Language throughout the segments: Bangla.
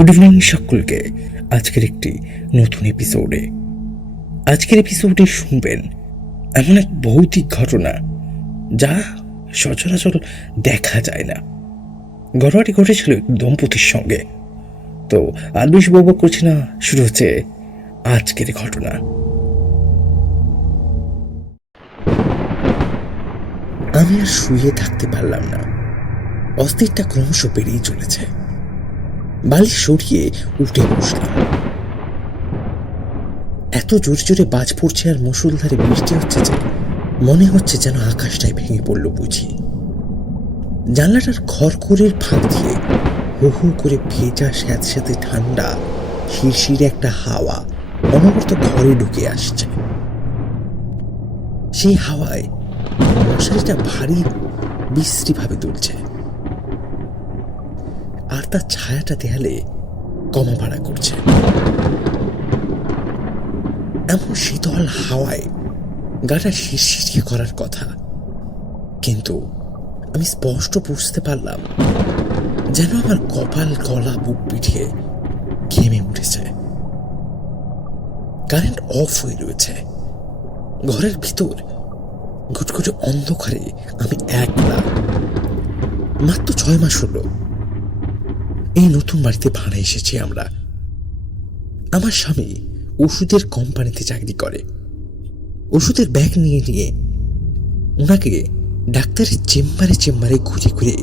গুড ইভিনিং সকলকে। আজকের একটি নতুন এপিসোডে আজকের এপিসোডে শুনবেন এমন এক ভৌতিক ঘটনা যা সচরাচর দেখা যায় না। ঘটনাটি ঘটেছিল দম্পতির সঙ্গে। তো আর বেশি করছি না, শুরু হচ্ছে আজকের ঘটনা। আমি আর শুয়ে থাকতে পারলাম না। অস্থিরটা ক্রমশ বেড়েই চলেছে। বালিশ সরিয়ে উঠে বসলাম। এত জোরে জোরে বাজ পড়ছে আর মুসুলধারে বৃষ্টি হচ্ছে যে মনে হচ্ছে যেন আকাশটাই ভেঙে পড়ল বুঝি। জানলাটার খড়খড়ের ফাঁক দিয়ে হু হু করে ভেজা স্যাঁতস্যাঁতে ঠান্ডা, শিরশিরে একটা হাওয়া অনবরত ঘরে ঢুকে আসছে। সেই হাওয়ায় মশারিটা ভারী, বিশ্রীভাবে তুলছে আর তার ছায়াটা দেয়ালে কমা ভাড়া করছে। এমন শীতল হাওয়ায় গাটা শিরশিরিয়ে করার কথা। কিন্তু আমি স্পষ্ট বুঝতে পারলাম যেন আমার কপাল গলা বুক পিঠে ঘেমে উঠেছে। কারেন্ট অফ হয়ে রয়েছে। ঘরের ভিতর ঘুটঘুটে অন্ধকারে আমি একলা। মাত্র ছয় মাস হলো। এই নতুন বাড়িতে ভাড়া এসেছি আমরা। আমার স্বামী ওষুধের কোম্পানিতে চাকরি করে। ওষুধের ব্যাগ নিয়ে নিয়ে ওনাকে ডাক্তারের চেম্বারে চেম্বারে ঘুরে ঘুরে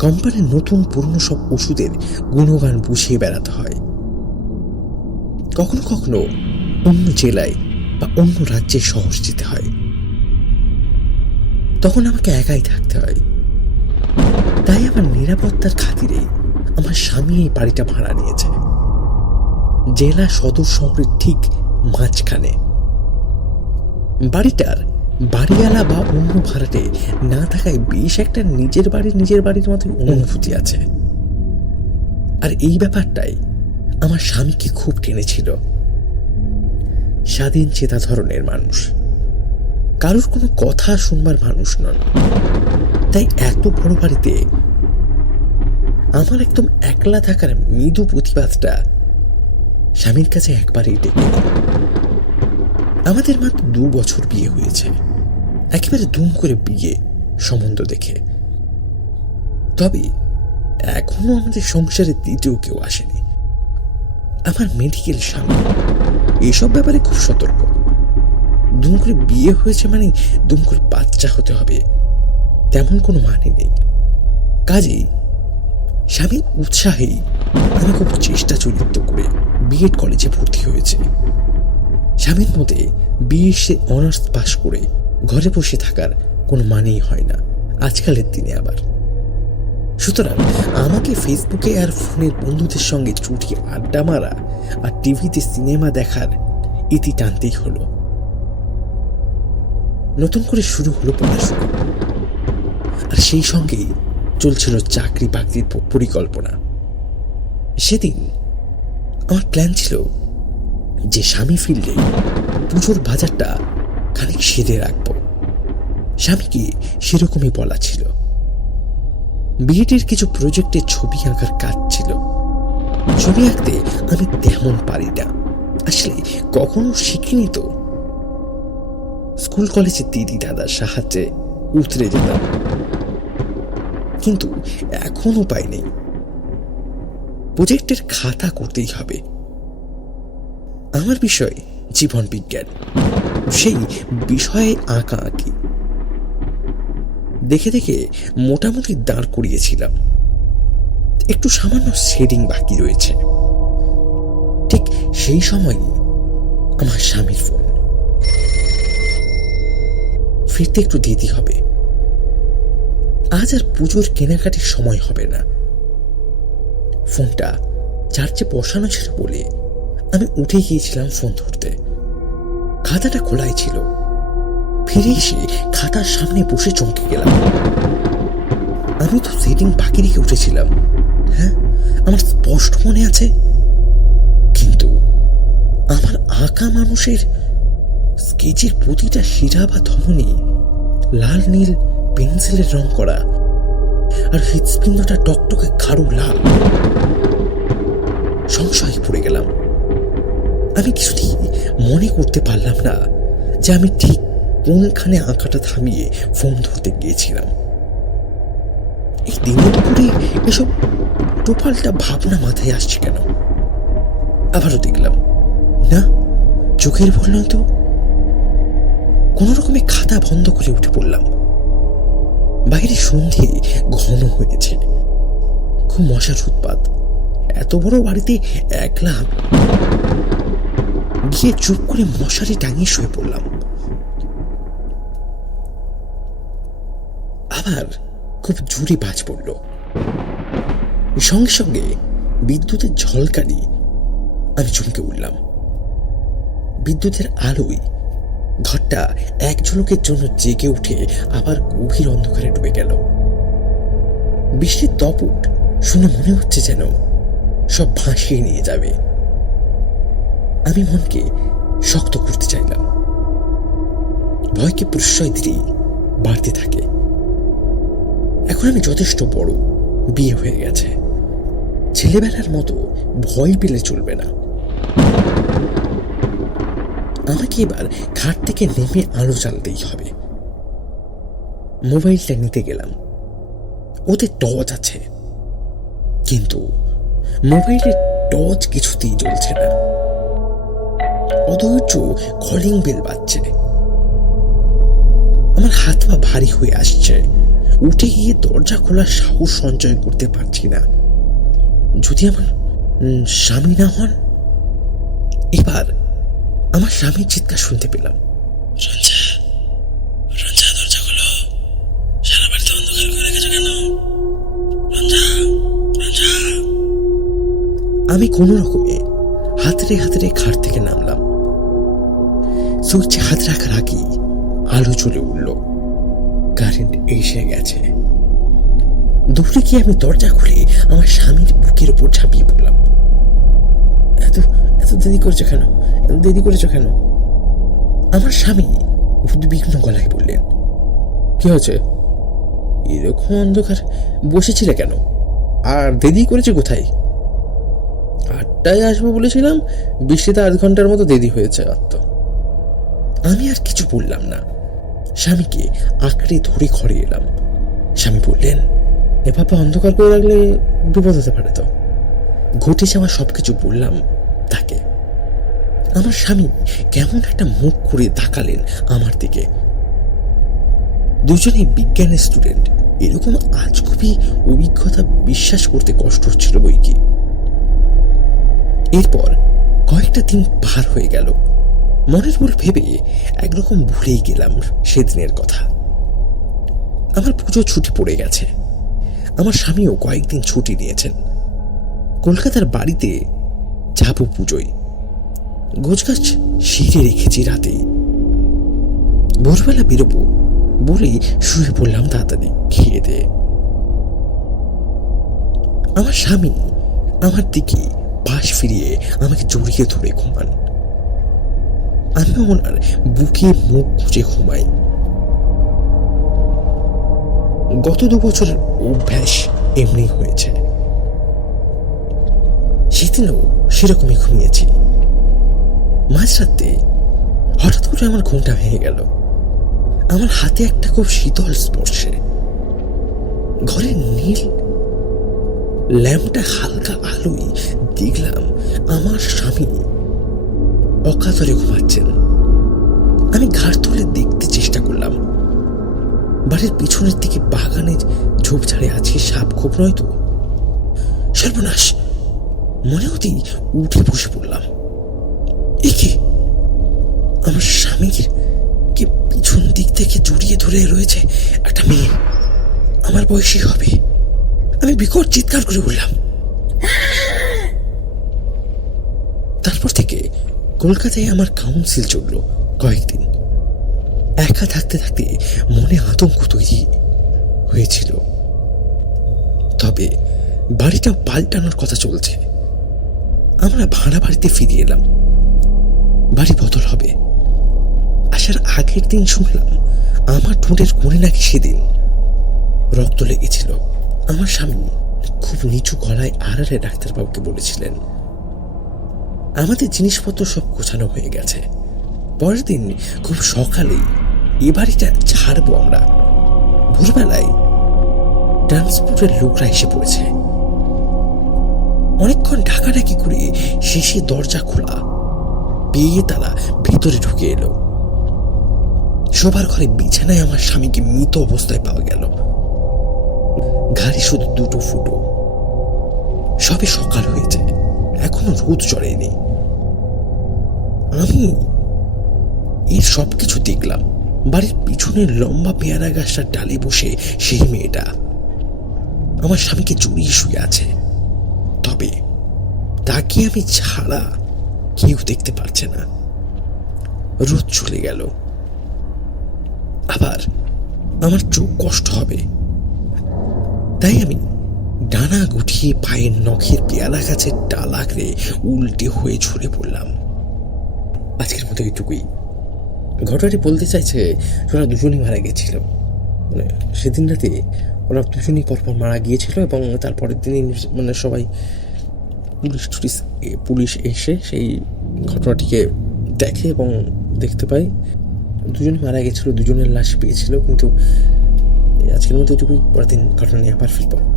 কোম্পানির নতুন পুরনো সব ওষুধের গুণগান বুঝিয়ে বেড়াতে হয়। কখনো কখনো অন্য জেলায় বা অন্য রাজ্যে শহর যেতে হয়। তখন আমাকে একাই থাকতে হয়। তাই আমার নিরাপত্তার খাতিরে আমার স্বামী এই বাড়িটা ভাড়া নিয়েছে। জেলা সদর শহরের ঠিক মাঝখানে। বাড়িটার বাড়িওয়ালা বা অন্য ভাড়াটে না থাকায় বেশ একটা নিজের বাড়ি নিজের বাড়ির মতো অনুভূতি আছে। আর এই ব্যাপারটাই আমার স্বামীকে খুব টেনেছিল। স্বাধীন চেতা ধরনের মানুষ। কারোর কোনো কথা শুনবার মানুষ নন। তাই এত বড় বাড়িতে আমার একদম একলা থাকার মৃদু প্রতিবাদটা স্বামীর কাছে একবারেই ডেকে আমাদের মাত্র দু বছর বিয়ে হয়েছে। একেবারে দুম করে বিয়ে সম্বন্ধ দেখে। তবে এখনও আমাদের সংসারে দ্বিতীয় কেউ আসেনি। আমার মেডিকেল স্বামী। এসব ব্যাপারে খুব সতর্ক। দুম করে বিয়ে হয়েছে মানে দুম করে বাচ্চা হতে হবে। তেমন কোনো মানে নেই। কাজেই স্বামীর উৎসাহেই আমি খুব চেষ্টা চরিত্র করে বিএড কলেজে ভর্তি হয়েছে। স্বামীর মতে বিএ সে অনার্স পাশ করে ঘরে বসে থাকার কোনো মানেই হয় না, আজকালের দিনে আবার। সুতরাং আমাকে ফেসবুকে আর ফোনের বন্ধুদের সঙ্গে চুটিয়ে আড্ডা মারা আর টিভিতে সিনেমা দেখার ইতি টানতেই হলো। নতুন করে শুরু হলো পড়াশোনা। আর সেই সঙ্গেই চলছিল চাকরি বাকরির পরিকল্পনা। সেদিন আমার প্ল্যান ছিল যে স্বামী ফিরলে পুজোর বাজারটা খানিক সেরে রাখব। স্বামীকে সেরকমই বলা ছিল। বিএডের কিছু প্রজেক্টের ছবি আঁকার কাজ ছিল। ছবি আঁকতে আমি তেমন পারি না। আসলে কখনো শিখিনি তো। স্কুল কলেজে দিদি দাদার সাহায্যে উতরে যেতাম। কিন্তু এখন উপায় নেই। প্রজেক্টের খাতা করতেই হবে। আমার বিষয় জীবন বিজ্ঞান। সেই বিষয়ে আঁকা আঁকি। দেখে দেখে মোটামুটি দাঁড় করিয়েছিলাম। একটু সামান্য শেডিং বাকি রয়েছে। ঠিক সেই সময় আমার স্বামীর ফোন। ফিরতে একটু দিতে হবে। আজ আর পুজোর কেনাকাটির সময় হবে না। ফোনটা চার্জে বসানো ছিল বলে আমি উঠে গিয়েছিলাম ফোন ধরতে। খাতাটা খোলাই ছিল। ফিরে এসে খাতার সামনে বসে চমকে গেলাম। আমি তো সেটিং বাকি রেখে উঠেছিলাম। হ্যাঁ আমার স্পষ্ট মনে আছে। কিন্তু আমার আঁকা মানুষের স্কেচের প্রতিটা শিরা বা ধমনী লাল, নীল পেন্সিলের রং করা। আর হৃৎস্পন্দটা টকটকে গাঢ় লাল। সংশয়ে পড়ে গেলাম। আমি কিছুতেই মনে করতে পারলাম না যে আমি ঠিক কোনখানে আঁকাটা থামিয়ে ফোন ধরতে গিয়েছিলাম। এই দিনে দুপুরে এসব টোপালটা ভাবনা মাথায় আসছে কেন? আবারও দেখলাম। না, চোখের ভুল নয় তো? কোন রকমে খাতা বন্ধ করে উঠে পড়লাম। বাইরে সন্ধে ঘন হয়েছে। খুব মশার উৎপাত এত বড় বাড়িতে একলা গিয়ে চুপ করে মশারি টাঙিয়ে শুয়ে পড়লাম। আবার খুব জোরে বাজ পড়ল। সঙ্গে সঙ্গে বিদ্যুতের ঝলকানি আমি চমকে উঠলাম। বিদ্যুতের আলোয় ঘরটা এক ঝলকের জন্য জেগে উঠে আবার গভীর অন্ধকারে ডুবে গেল। বৃষ্টির দপট শুনে মনে হচ্ছে যেন সব ভাসিয়ে নিয়ে যাবে। আমি মনকে শক্ত করতে চাইলাম। ভয়কে প্রশ্রয় দিলেই বাড়তে থাকে। এখন আমি যথেষ্ট বড়, বিয়ে হয়ে গেছে। ছেলেবেলার মতো ভয় পেলে চলবে না। আমাকে এবার ঘাট থেকে নেমে আলো জ্বালতেই হবে। মোবাইলটা নিতে গেলাম। ওতে টর্চ আছে। কিন্তু মোবাইলের টর্চ কিছুতেই জ্বলছে না। অধৈর্য কলিং বেল বাজছে। আমার হাত পা ভারী হয়ে আসছে। উঠে গিয়ে দরজা খোলার সাহস সঞ্চয় করতে পারছি না। যদি আমার স্বামী না হন? এবার আমার স্বামীর চিৎকার শুনতে পেলাম। রঞ্জা রঞ্জা দরজা খোলো সারা বাড়িতে অন্ধকার করে রেখেছো কেন? রঞ্জা রঞ্জা। আমি কোনো রকমে হাতড়ে হাতড়ে খাট থেকে নামলাম। সুইচে হাত রাখার আগেই আলো জ্বলে উঠল। কারেন্ট এসে গেছে। দৌড়ে গিয়ে আমি দরজা খুলে আমার স্বামীর বুকের উপর ঝাঁপিয়ে পড়লাম। এত এত দেরি করেছ কেন? এত দেরি করেছ কেন? আমার স্বামী উদ্বিগ্ন গলায় বললেন, কি হয়েছে? এরকম অন্ধকার বসেছিলে কেন? আর দেরি করেছে কোথায়? আটটায় আসব বলেছিলাম, বৃষ্টিতে আধ ঘণ্টার মতো দেরি হয়েছে তো আমি আর কিছু বললাম না। স্বামীকে আঁকড়ে ধরে ঘরে এলাম। স্বামী বললেন এভাবে অন্ধকার করে রাখলে বিপদ হতে পারে তো? ঘটে যাওয়া সবকিছু বললাম তাকে আমার স্বামী কেমন একটা মুখ করে তাকালেন আমার দিকে। দুজনেই বিজ্ঞানের স্টুডেন্ট এরকম আজগুবি অভিজ্ঞতা বিশ্বাস করতে কষ্ট হচ্ছিল বই কি এরপর কয়েকটা দিন পার হয়ে গেল। মনের ভুল ভেবে একরকম ভুলেই গেলাম সেদিনের কথা। আমার পুজো ছুটি পড়ে গেছে। আমার স্বামীও কয়েকদিন ছুটি নিয়েছেন। কলকাতার বাড়িতে যাব পুজোয়। গোছগাছ সিঁড়ে রেখেছি রাতে ভোরবেলা বেরোবো বলেই শুয়ে পড়লাম তাড়াতাড়ি খেয়ে দিয়ে আমার স্বামী আমার দিকে পাশ ফিরিয়ে আমাকে জড়িয়ে ধরে ঘুমান। আমি ওনার বুকে মুখ খুঁজে ঘুমাই। গত দু বছরের অভ্যাস এমনি হয়েছে। সেদিনও সেরকমই ঘুমিয়েছি। মাঝরাতে হঠাৎ করে আমার ঘুমটা ভেঙে গেল। আমার হাতে একটা খুব শীতল স্পর্শে। ঘরের নীল ল্যাম্পটা হালকা আলোয় দেখলাম আমার স্বামী অকাতরে ঘুমাচ্ছেন। আমি ঘাড় তুলে দেখতে চেষ্টা করলাম। বাড়ির পিছনের দিকে বাগানের ঝোপঝাড়ে আছে সাপ খোপ নয় তো? সর্বনাশ! মনে হতেই উঠে বসে পড়লাম। আমার স্বামীর কে পিছন দিক থেকে জড়িয়ে ধরে রয়েছে একটা মেয়ে। আমার বয়সী হবে। আমি বিকট চিৎকার করে বললাম। তারপর থেকে কলকাতায় আমার কাউন্সিল চলল কয়েকদিন। একা থাকতে থাকতে মনে আতঙ্ক তৈরি হয়েছিল। তবে বাড়িটা পাল্টানোর কথা চলছে। আমরা ভাড়া বাড়িতে ফিরিয়ে এলাম। বাড়ি বদল হবে। আসার আগের দিন শুনলাম আমার ঠোঁটের কোণে নাকি সেদিন রক্ত লেগেছিল। আমার স্বামী খুব নিচু গলায় আড়ালে ডাক্তারবাবুকে বলেছিলেন, আমাদের জিনিসপত্র সব গোছানো হয়ে গেছে। পরের দিন খুব সকালেই এ বাড়িটা ছাড়বো আমরা। ভোরবেলায় ট্রান্সপোর্টের লোকরা এসে পড়েছে। অনেকক্ষণ ঢাকাঢাকি করে শেষে দরজা খোলা, পেয়ে তারা ভেতরে ঢুকে এলো। শোবার ঘরে বিছানায় আমার স্বামীকে মৃত অবস্থায় পাওয়া গেল। ঘাড়ে শুধু দুটো ফুটো। সবে সকাল হয়েছে। এখনও রোদ চড়েনি। আমি এর সব কিছু দেখলাম। বাড়ির পিছনের লম্বা পেয়ারা গাছটার ডালে বসে সেই মেয়েটা। আমার স্বামীকে জড়িয়ে শুয়ে আছে। তবে তাকে আমি ছাড়া কেউ দেখতে পারছে না। রোদ চলে গেল। আবার আমার চোখ কষ্ট হবে। তাই আমি ডানা গুটিয়ে পায়ের নখের পেয়ালা গাছের ডাল আঁকড়ে উল্টে হয়ে ঝরে পড়লাম। আজকের মতো এইটুকুই। ঘটনাটি বলতে চাইছে ওরা দুজনই মারা গেছিল। মানে সেদিন রাতে ওরা দুজনই পরপর মারা গিয়েছিল এবং তারপরের দিনই মানে সবাই পুলিশ টুলিশ পুলিশ এসে সেই ঘটনাটিকে দেখে এবং দেখতে পায়। দুজন মারা গেছিল, দুজনের লাশ পেয়েছিল, কিন্তু আজকের মতো এটুকুই। পরের দিন ঘটনা নিয়ে আবার ফিরবো।